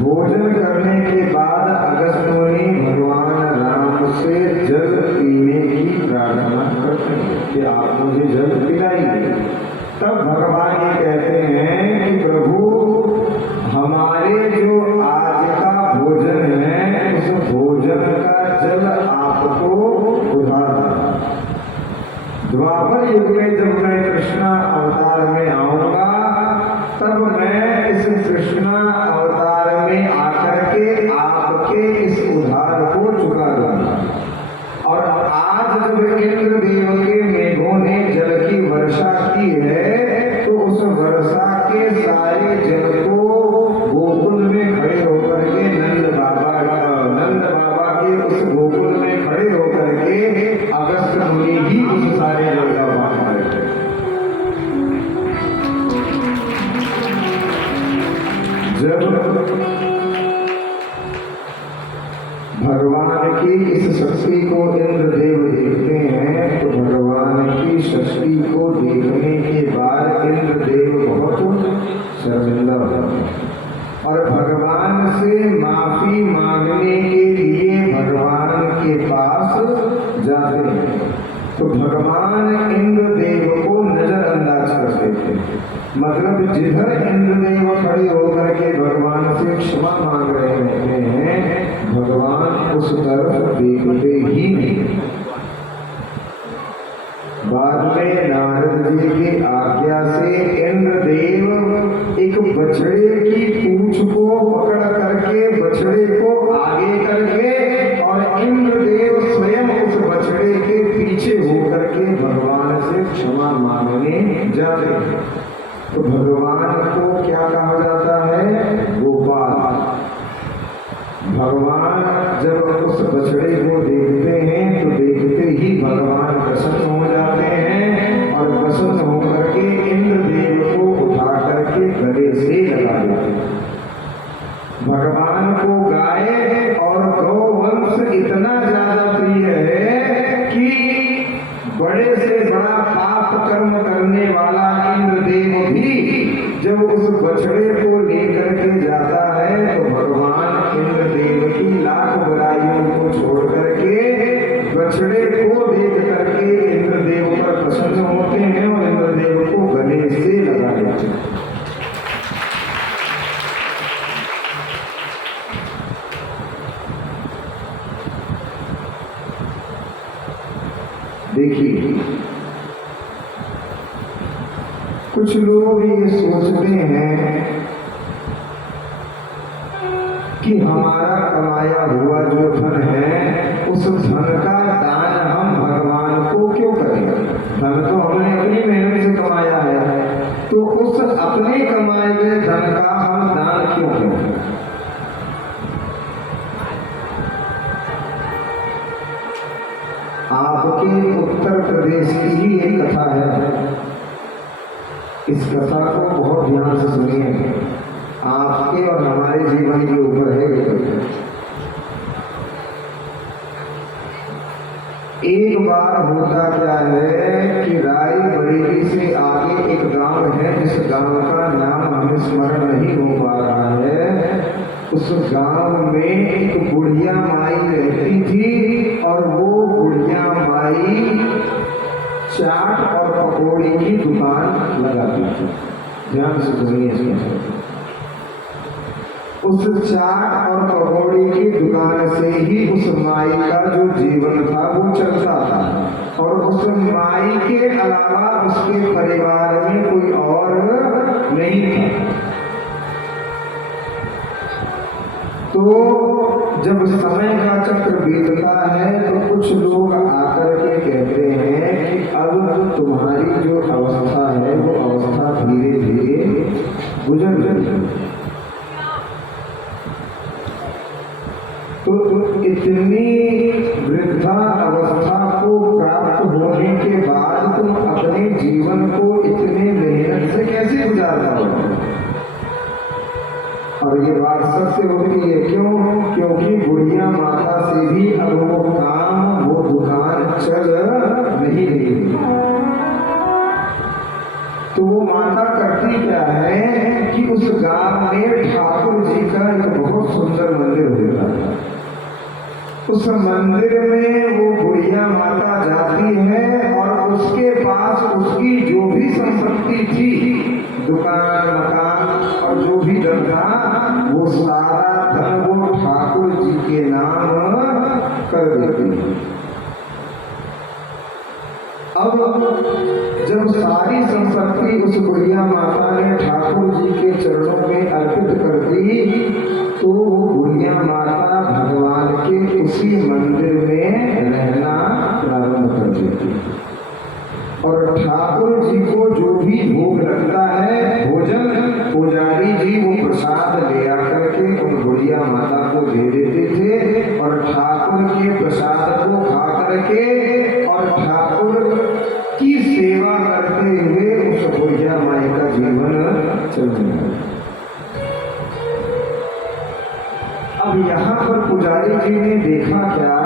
भोजन करने के बाद अगस्त मुनि भगवान राम से जल पीने की प्रार्थना करते हैं कि आप मुझे जल पिलाइए। तब भगवान ये कहते हैं कि प्रभु हमारे जो आज का भोजन है उस भोजन का जल आपको उधार। द्वापर युग में जब मैं कृष्णा अवतार में आऊंगा तब मैं इस कृष्णा अवतार में आकर के आपके इस उधार को चुका दूंगा। और आज जब इंद्रदेव के मेघों ने जल की वर्षा की है तो उस वर्षा के सारे जल को गोकुल में खड़े होकर के नंद बाबा के उस गोकुल में खड़े होकर के अगस्त मुनि ही उस सारे जल का पान करते। जब भगवान की इस शक्ति को इंद्रदेव देखते हैं तो भगवान की शक्ति को देखने के बाद इंद्रदेव बहुत शर्मिंदा होते हैं और भगवान से माफी मांगने के लिए भगवान के पास जाते हैं। तो भगवान इंद्रदेव को नजरअंदाज कर देते हैं। मतलब जिधर इंद्रदेव खड़े होकर के भगवान से क्षमा मांग रहे होते हैं भगवान उस तरफ देखते ही नहीं। बाद में नारद जी की आज्ञा से इंद्रदेव एक बछड़े की पूंछ को पकड़ करके बछड़े को आगे करके और इंद्रदेव स्वयं उस बछड़े के पीछे होकर के भगवान से क्षमा मांगने जाते हैं। तो भगवान को क्या कहा जाता है? गोपाल। भगवान जब उस बछड़े को देखते हैं तो देखते ही भगवान प्रसन्न हो जाते हैं और प्रसन्न होकर के इंद्रदेव को उठा करके गले से लगा देते हैं। भगवान को गाय और गौवंश इतना ज्यादा प्रिय है कि बड़े से बड़ा पाप कर्म करने वाला इंद्रदेव भी जब उस बछड़े को लेकर के जाता है तो भगवान इंद्रदेव की लाख बुराइयों को छोड़ करके बछड़े को देख करके इंद्रदेव पर प्रसन्न होते हैं और इंद्रदेव को गले से लगा देते हैं। देखिए कुछ लोग ये सोचते हैं कि हमारा कमाया हुआ जो धन है उस धन का दान हम भगवान को क्यों करें? धन तो हमने अपनी मेहनत से कमाया है तो उस अपने कमाए गए धन का हम दान क्यों करें? आपके उत्तर प्रदेश की ही एक कथा है। इस कथा को बहुत ध्यान से सुनिए। आपके और हमारे जीवन के ऊपर है ये कथा। एक बार होता क्या है कि राय बरेली से आगे एक गांव है जिस गांव का नाम हमें स्मरण नहीं हो पा रहा है। उस गांव में एक बुढ़िया माई रहती थी और वो बुढ़िया माई चाट और पकौड़ी की दुकान लगाती थी। ध्यान से सुनिए इसमें। उस चाट और पकौड़ी की दुकान से ही उस माई का जो जीवन था वो चलता था और उस माई के अलावा उसके परिवार में कोई और नहीं था। तो जब समय का चक्र बीतता है तो कुछ लोग आकर के कहते हैं कि अब तुम्हारी जो अवस्था है वो अवस्था धीरे धीरे गुजर रही है। तो इतनी वृद्धा अवस्था को प्राप्त होने के बाद तुम अपने जीवन को इतने मेहनत से कैसे गुजारता हो? और ये बात सत्य होती है, क्यों? क्योंकि बुढ़िया माता से भी अब वो काम, वो दुकान चल नहीं रही। तो वो माता करती क्या है कि उस गांव में ठाकुर जी का एक बहुत सुंदर मंदिर होता है। उस मंदिर में वो बुढ़िया माता जाती है और उसके पास उसकी जो भी संपत्ति थी, दुकान मकान और जो भी धंधा, वो सारा धन वो ठाकुर जी के नाम कर देती है। अब जब सारी संपत्ति उस बुढ़िया माता ने ठाकुर जी के चरणों में अर्पित कर दी, तो वो बुढ़िया माता भगवान के उसी मंदिर में रहना प्रारंभ कर देती और ठाकुर जी को जो भी भोग लगता है, भोजन, पुजारी जी वो प्रसाद ले आकर के उन बुढ़िया माता को दे देते थे और ठाकुर के प्रसाद को खा करके और ठाकुर की सेवा करते हुए उस बुढ़िया माई का जीवन चलने लगा। अब यहाँ पर पुजारी जी ने देखा क्या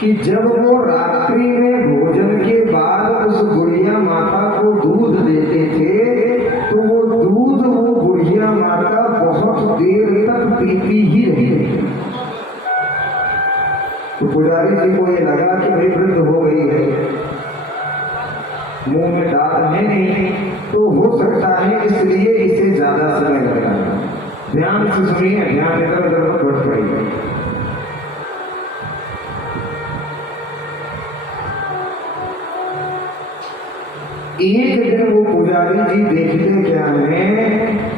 कि जब वो रात्रि में भोजन के बाद उस बुढ़िया माता को दूध देते थे, तो वो दूध वो बुढ़िया माता बहुत देर तक पीती ही रही। तो पुजारी जी को ये लगा कि भाई वृद्ध हो गई है, मुंह में दांत है नहीं, तो हो सकता है इसलिए इसे ज्यादा समय लगा। ध्यान से सुनिए, ध्यान इधर उधर मत बढ़ पड़ेगा। एक दिन वो पुजारी जी देखते क्या है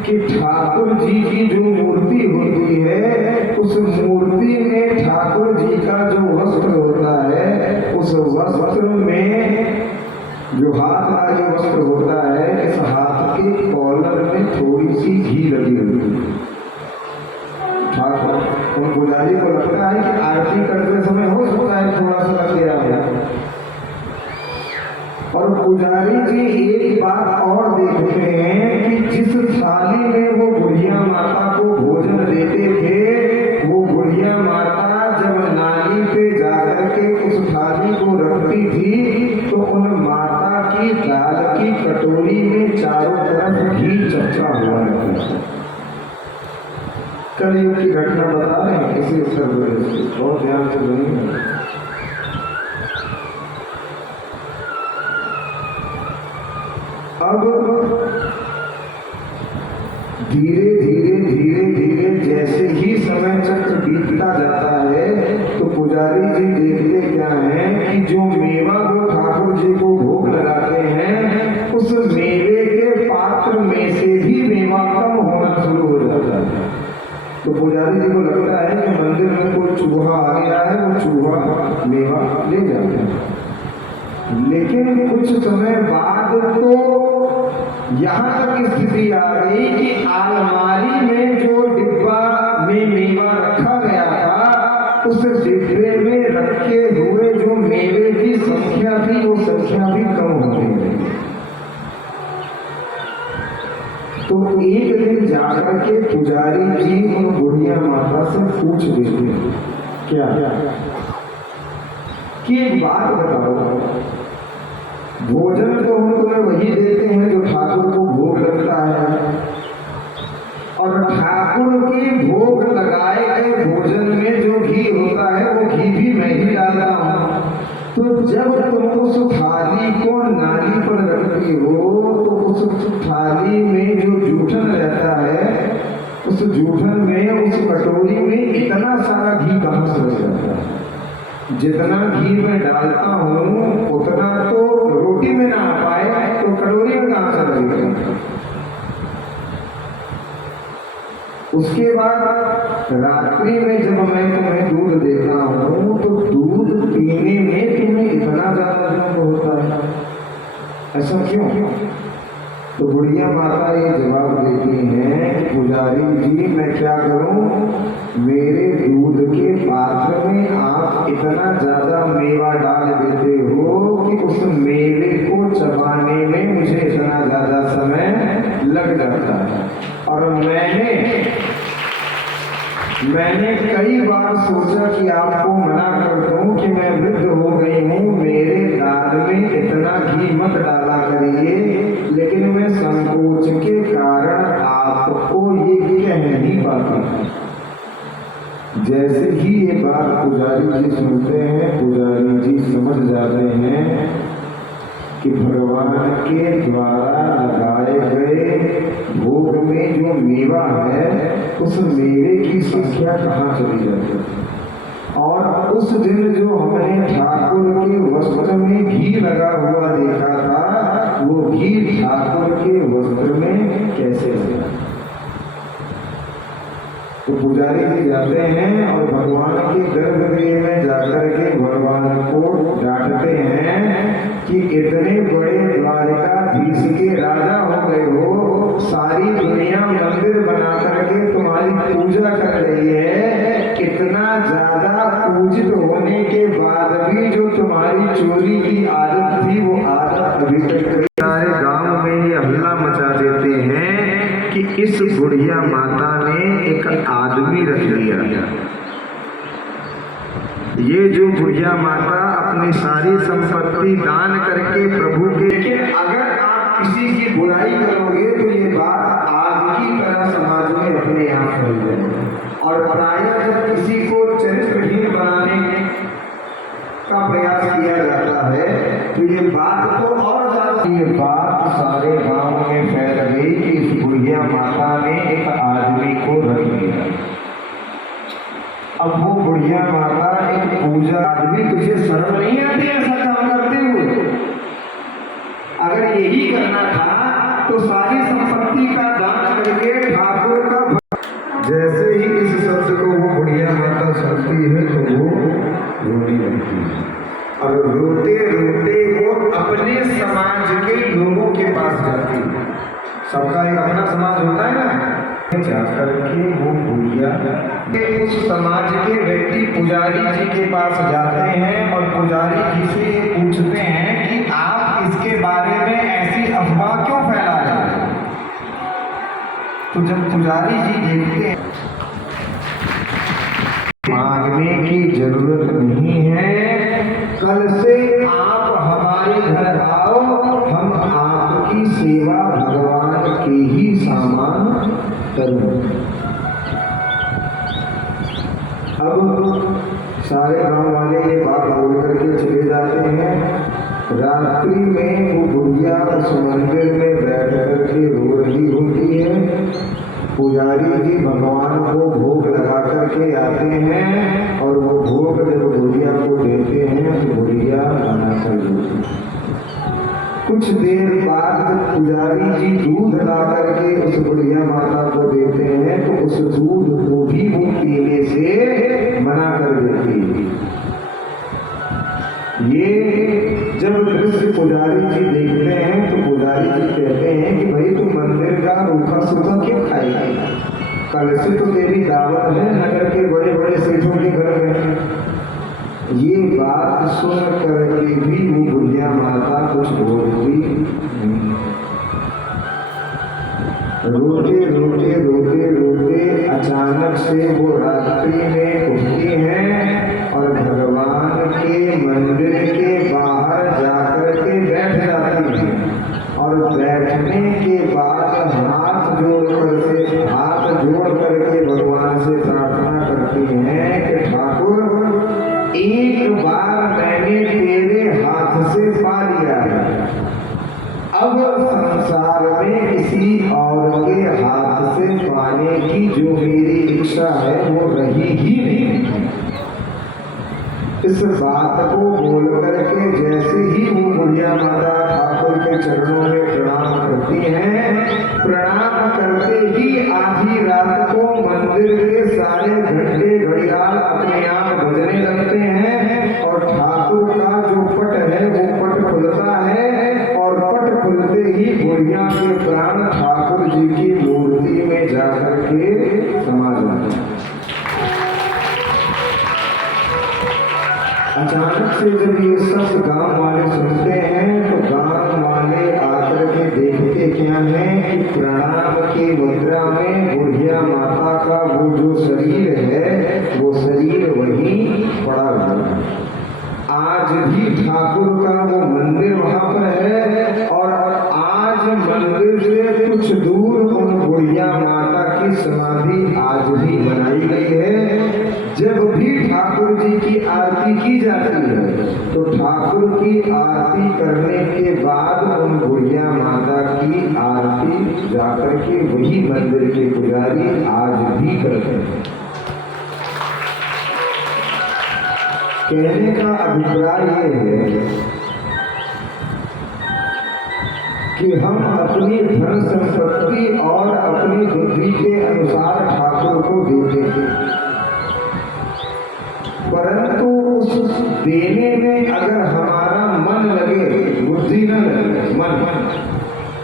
कि ठाकुर जी की जो मूर्ति होती है, उस मूर्ति में ठाकुर जी का जो वस्त्र होता है, उस वस्त्र में जो हाथ का जो वस्त्र होता है, इस हाथ के कॉलर में थोड़ी सी घी लगी हुई है। ठाकुर उन पुजारी को लगता है कि आरती करते समय हो सकता है थोड़ा सा लग गया है। और पुजारी जी एक बात और देखते हैं कि जिस थाली में वो बुढ़िया माता को भोजन देते थे, वो बुढ़िया माता जब नाली पे जाकर के उस थाली को रखती थी, तो उन माता की दाल की कटोरी में चारों तरफ घी चपचा हुआ रहता है। कलयुग की घटना बता रहे हैं किसी स्तर पर, बहुत ध्यान से सुनिए। अब धीरे धीरे धीरे धीरे जैसे ही समय चक्र बीतता जाता है, तो पुजारी जी देखते क्या है कि जो मेवा वो ठाकुर जी को भोग लगाते हैं, उस मेवे के पात्र में से भी मेवा कम होना शुरू हो जाता है। तो पुजारी जी को लगता है कि मंदिर में कोई चूहा आ गया है, वो चूहा मेवा ले जाता है। लेकिन कुछ समय बाद तो यहाँ तक स्थिति आ गई कि अलमारी में जो डिब्बा में मेवा रखा गया था, उस डिब्बे में रखे हुए जो मेवे की संख्या थी, वो संख्या भी कम होने लगी। तो एक दिन जाकर के पुजारी जी उन बुढ़िया माता से पूछ देते क्या कि एक बात बताओ, भोजन तो हम तुम्हें वही देते हैं जो ठाकुर को भोग लगता है, और ठाकुर के भोग लगाए गए भोजन में जो घी होता है, वो घी भी मैं ही डालता हूँ। तो जब तुम उस थाली को नाली पर रखती हो, तो उस थाली में जो जूठन रहता है, उस जूठन में, उस कटोरी में इतना सारा घी कहाँ से लग जाता है? जितना घी मैं डालता हूँ उतना तो रोटी में ना आ पाए, तो कटोरी में कहाँ से लगेगा? उसके बाद रात्रि में जब मैं तुम्हें दूध देता हूँ, तो दूध पीने में तुम्हें इतना ज्यादा दुख होता है, ऐसा क्यों? तो बुढ़िया माता ये जवाब देती हैं कि पुजारी जी मैं क्या करूं, मेरे दूध के पात्र में आप इतना ज्यादा मेवा डाल देते हो कि उस मेवे को चबाने में मुझे इतना ज्यादा समय लग जाता है। और मैंने कई बार सोचा कि आपको मना कर दूं कि मैं वृद्ध हो गई हूँ, मेरे दाल में इतना घी मत डाला करिए, लेकिन मैं संकोच के कारण आपको ये कह नहीं पाती। जैसे ही ये बात पुजारी जी सुनते हैं, पुजारी जी समझ जाते हैं कि भगवान के द्वारा लगाए गए भोग में जो मेवा है उस मेवे की संख्या कहाँ चली जाती है। और उस दिन जो हमने ठाकुर के वस्त्र में घी लगा हुआ देखा था, वो घी ठाकुर के वस्त्र में कैसे लगा। तो पुजारी जी जाते हैं और भगवान के गर्भगृह में जाकर के भगवान को डांटते हैं कि इतने बड़े द्वारकाधीश के राजा हो गए हो, सारी दुनिया मंदिर बना करके तुम्हारी पूजा कर रही है, इतना ज्यादा पूजित होने के बाद भी जो तुम्हारी चोरी की आदत थी वो आदत अभी तक सारे गांव में ये हल्ला मचा देते हैं कि इस बुढ़िया माता ने एक आदमी रख लिया। ये जो बुढ़िया माता अपनी सारी संपत्ति दान करके प्रभु के, लेकिन अगर आप किसी की बुराई करोगे तो ये बात आग की तरह समाज में अपने आप फैल जाएगी। और प्रायः जब किसी को चरित्रहीन बनाने का प्रयास किया जाता है तो ये बात तो और ज्यादा, ये बात सारे गांव में फैल गई कि इस बुढ़िया माता ने एक आदमी को रख लिया। अब वो बुढ़िया माता एक पूजा आदमी, तुझे शर्म नहीं आती ऐसा काम करते हुए? अगर यही करना था तो सारी संपत्ति का दान करके ठाकुर का, जैसे ही इस शब्द को वो बुढ़िया माता सुनती है तो वो रोने लगती है। और रोते रोते वो अपने समाज के लोगों के पास जाती है। सबका एक अपना समाज होता है ना, जाकर के वो बुढ़िया उस समाज के व्यक्ति पुजारी जी के पास जाते हैं और पुजारी जी से पूछते हैं कि आप इसके बारे में ऐसी अफवाह क्यों फैला रहे हैं। तो जब पुजारी जी देखते हैं मांगने की जरूरत नहीं है, कल से आप हमारे घर आओ, हम आपकी सेवा भगवान के ही सामान करें। अब सारे गांव वाले ये बात बोल करके चले जाते हैं। रात्रि में वो बुढ़िया उस मंदिर में बैठ करके रो रही होती है। पुजारी जी भगवान को भोग लगा करके आते हैं और वो भोग जब बुढ़िया को देते हैं तो बुढ़िया बना कर देती है। कुछ देर बाद पुजारी जी दूध ला करके उस बुढ़िया माता को देते हैं तो उस दूध को भी वो पीने से मना कर देती है। ये जब दृश्य पुजारी जी देखते हैं तो पुजारी जी कहते हैं कि भाई तू मंदिर का रूखा सूखा क्यों खाएगी, कल से तो तेरी दावत है नगर के बड़े बड़े सेठों के घर में। ये बात सुन करके भी वो बुढ़िया माता कुछ बोलती नहीं। रोते रोते रोते रोते अचानक से वो रात्रि में उठती हैं और भगवान के मंदिर के बाहर जाकर के बैठ जाती हैं। और बैठने के बाद हाथ जोड़ करके भगवान से प्रार्थना करती हैं कि ठाकुर एक बार मैंने तेरे हाथ से पा लिया है, अब संसार में किसी और के हाथ से पाने की जो मेरी इच्छा है वो रही ही नहीं। इस बात को बोल करके जैसे ही वो बुढ़िया माता ठाकुर के चरणों में प्रणाम करती हैं, प्रणाम करते ही आधी रात को मंदिर के सारे घंटे घड़ियाल अपने आप बजने लगते हैं और ठाकुर का जो पट है वो पट खुलता है और पट खुलते ही बुढ़िया के से जब ये सब गांव वाले सुनते हैं तो गांव वाले आकर के देखते क्या है कि प्रणाम की मुद्रा में बुढ़िया माता का वो जो शरीर है वो शरीर वहीं पड़ा हुआ है। आज भी ठाकुर का वो मंदिर वहां पर है और आज मंदिर से कुछ दूर उन बुढ़िया माता की समाधि आज भी बनाई गई है। जब भी ठाकुर जी की आरती की जाती है तो ठाकुर की आरती करने के बाद उन बुढ़िया माता की आरती जाकर के वही मंदिर के पुजारी आज भी करते हैं। कहने का अभिप्राय ये है कि हम अपनी धन संपत्ति और अपनी बुद्धि के अनुसार ठाकुर को देते हैं, परंतु उस देने में अगर हमारा मन लगे, बुद्धि न लगे, मन,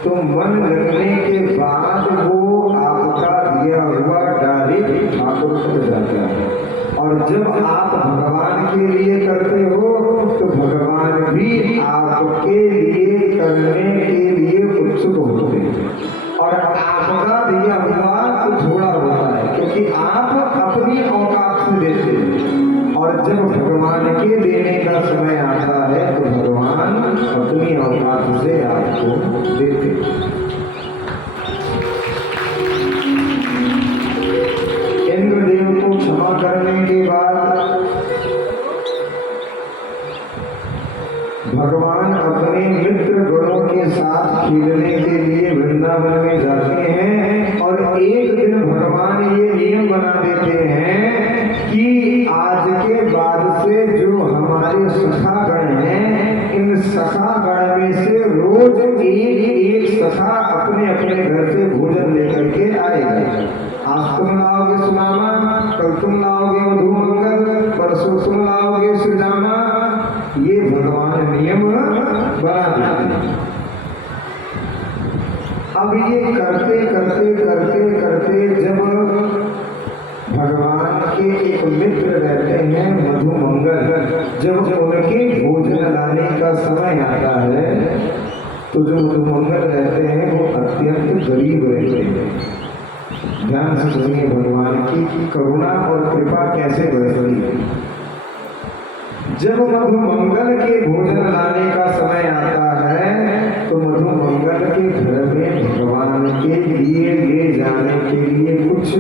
तो मन लगने के बाद वो आपका दिया हुआ डायरेक्ट ठाकुर तक जाता है। और जब आप भगवान के लिए करते हो तो भगवान भी आपके लिए करने के लिए उत्सुक होते हैं और आपका दिया हुआ तो थोड़ा होता है क्योंकि आप अपनी औकात से देते हैं और जब भगवान के देने का समय आता है तो भगवान अपनी औकात से आपको देते हैं। इंद्रदेव को क्षमा करने के बाद भगवान अपने मित्र गणों के साथ खेलने के लिए वृंदावन में जाते हैं और एक दिन भगवान ये नियम बना देते हैं कि आज के बाद से जो हमारे सखा गण हैं, इन सखा गण में से रोज एक सखा अपने अपने घर से भोजन लेकर के आएगा। आज तुम लाओगे सुनामा, कल तुम लाओगे मधुमंगल, परसों तुम लाओगे श्रीरामा। ये भगवान नियम बना देते हैं। अब ये करते करते करते करते जब भगवान के एक मित्र रहते हैं मधुमंगल, जब उनके भोजन लाने का समय आता है तो जो मधुमंगल रहते हैं वो अत्यंत गरीब रहते हैं। ध्यान से सुनिए भगवान की करुणा और कृपा कैसे बरसती है। जब मधुमंगल के भोजन लाने का समय आता है तो मधुमंगल के घर में भगवान के लिए ले जाने के लिए कुछ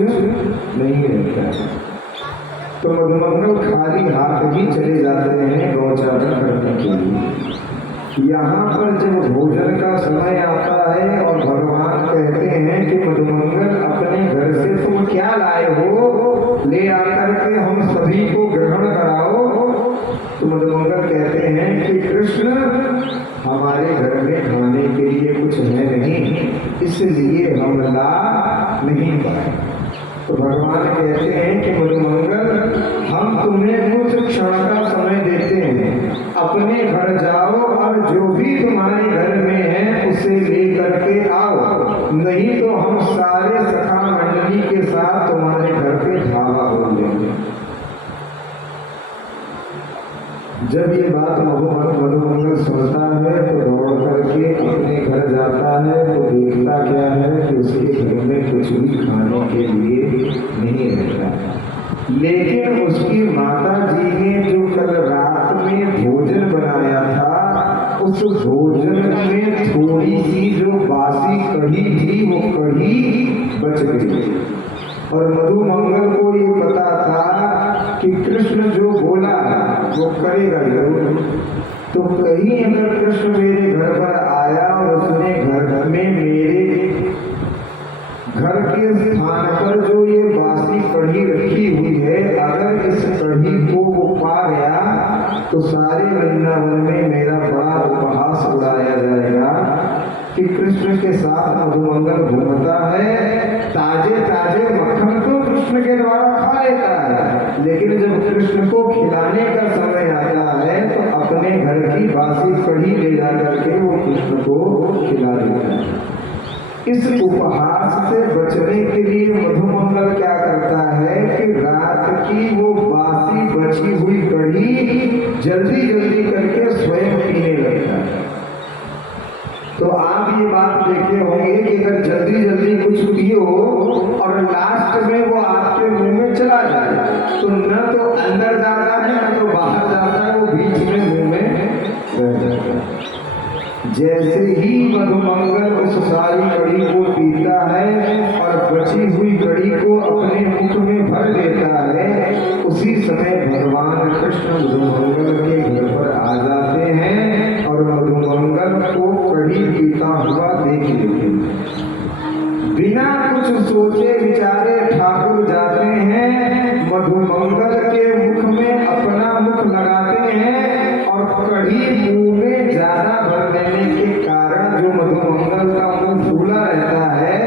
नहीं रहता है, तो मधुमंगल खाली हाथ ही चले जाते हैं गौचारण करने के लिए। यहाँ पर जब भोजन का समय आता है और भगवान कहते हैं कि मधुमंगल अपने घर से तुम क्या लाए हो, ले आकर के हम सभी को ग्रहण कराओ, तो मधुमंगल कहते हैं कि कृष्ण हमारे घर में खाने के लिए कुछ है नहीं, इसलिए हम ला नहीं पाए। तो भगवान कहते हैं कि मधुमंगल हम तुम्हें कुछ क्षण का समय देते हैं, अपने घर जाओ और जो भी तुम्हारे घर में है उसे ले करके आओ, नहीं तो हम सारे सखा मंडली के साथ तुम्हारे घर पे धावा बोल देंगे। जब ये बात मधुमंगल सुनता है तो दौड़ करके अपने घर जाता है तो देखता क्या है कि उसके घर में कुछ भी खाने के लिए नहीं रहता। लेकिन उसकी माता जी ने जो कल रात में भोजन बनाया था उस भोजन में थोड़ी सी जो बासी कढ़ी थी वो कढ़ी बच गई और मधुमंगल को ये पता था कि कृष्ण जो बोला वो करेगा जरूर। तो कहीं अगर कृष्ण मेरे घर पर आया और उसने घर में मेरे घर के स्थान पर जो ये बासी कढ़ी रखी हुई है, अगर इस कढ़ी को वो पा गया तो सारे वृंदावन में मेरा बड़ा उपहास उड़ाया जाएगा कि कृष्ण के साथ मधुमंगल घूमता है, ताजे ताजे मक्खन तो कृष्ण के द्वारा खा लेता है, लेकिन जब कृष्ण को खिलाने का समय आता है तो अपने घर की बासी कढ़ी ले जा करके वो कृष्ण को खिला देता है। इस उपहास से बचने के लिए मधुमंगल क्या करता है कि रात की वो बासी बची हुई कढ़ी जल्दी जल्दी करके स्वयं पीने लगता है। तो आप ये बात देखे होंगे कि अगर जल्दी जल्दी कुछ पियो और लास्ट में वो आपके मुंह में चला जाए तो न तो अंदर जाता है न तो बाहर जाता है, वो बीच में मुंह में रह जाता है। जैसे ही मधुमंगल उस सारी कड़ी को पीता है और बची हुई कड़ी को अपने मुख में भर देता है, उसी समय भगवान कृष्ण मधुमंगल के घर पर आ जाते हैं और मधुमंगल को कड़ी पीता हुआ देख लेते हैं। बिना कुछ सोचे विचारे ठाकुर जाते हैं, मधुमंगल के मुख में अपना मुख लगाते हैं और कड़ी मुंह में ज्यादा भर देने के कारण जो मधुमंगल का मुंह फूला रहता है,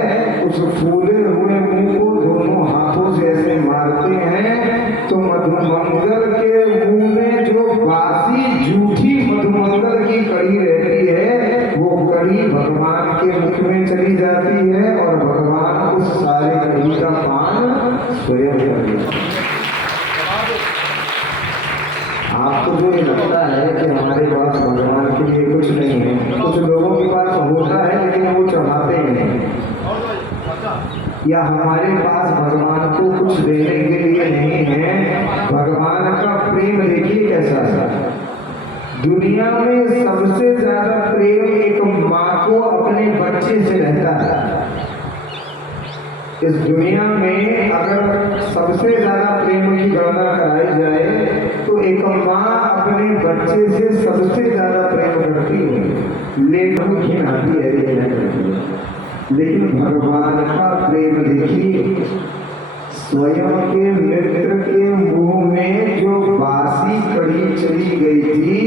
उस फूले हुए मुंह को दोनों हाथों से ऐसे मारते हैं तो मधुमंगल के मुंह में जो बासी झूठी मधुमंगल की कड़ी रहती है, वो कड़ी भगवान के मुख में चली जाती है और भगवान उस सारे कड़ी का पान स्वयं कर लेते हैं। आपको जो ये लगता है कि हमारे पास भगवान के लिए कुछ नहीं है, कुछ लोगों के पास होता है लेकिन वो चढ़ाते नहीं, या हमारे पास भगवान को कुछ देने के लिए नहीं है। भगवान का प्रेम देखिए कैसा है। दुनिया में सबसे ज्यादा प्रेम एक माँ को अपने बच्चे से रहता है। इस दुनिया में अगर सबसे ज्यादा प्रेम की गणना कराई जाए तो एक माँ अपने बच्चे से सबसे ज्यादा प्रेम करती है, लेकिन खिलाती है, लेकिन भगवान का प्रेम देखिए। स्वयं के मित्र के मुंह में जो बासी कड़ी चली गई थी,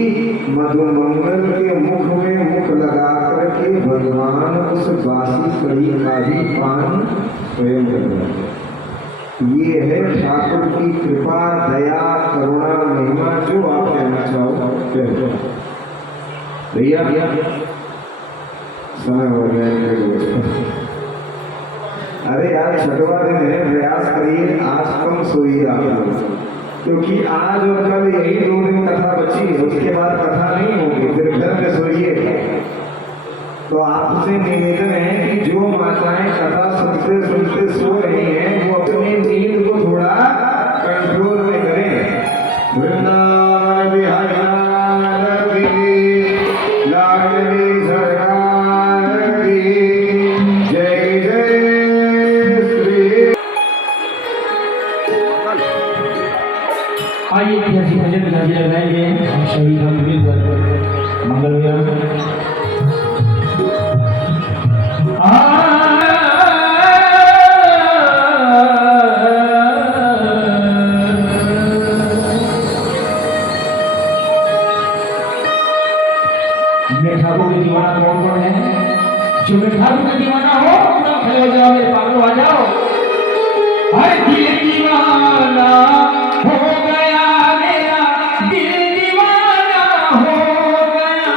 मधुमंगल के मुख में मुख लगा करके भगवान उस बासी कड़ी का भी पान स्वयं कर रहे। ये है ठाकुर की कृपा, दया, करुणा, महिमा। जो आप कहना चाहो भैया समय हो गया। अरे यार छठवा दिन है, प्रयास करिए आज कम सोइए आप लोग, क्योंकि आज और कल यही 2 दिन कथा बची है, उसके बाद कथा नहीं होगी, फिर घर में सोइए। तो आपसे निवेदन है कि जो माताएं कथा सुनते सुनते सो रही हैं, वो अपनी नींद को थोड़ा कंट्रोल में करें। वृंदावन बिहारी लाडली सरकार की जय जय। आइए ऐसी भजन गाजी लगाएंगे हम सभी हम मिलकर मंगल विराम। ठाकुर के दीवाना कौन कौन है? जो ठाकुर के दीवाना हो अपना खड़े हो जाओ, मेरे पागल आ जाओ। हर दिल दीवाना हो गया, मेरा दिल दीवाना हो गया।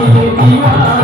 दिल दीवाना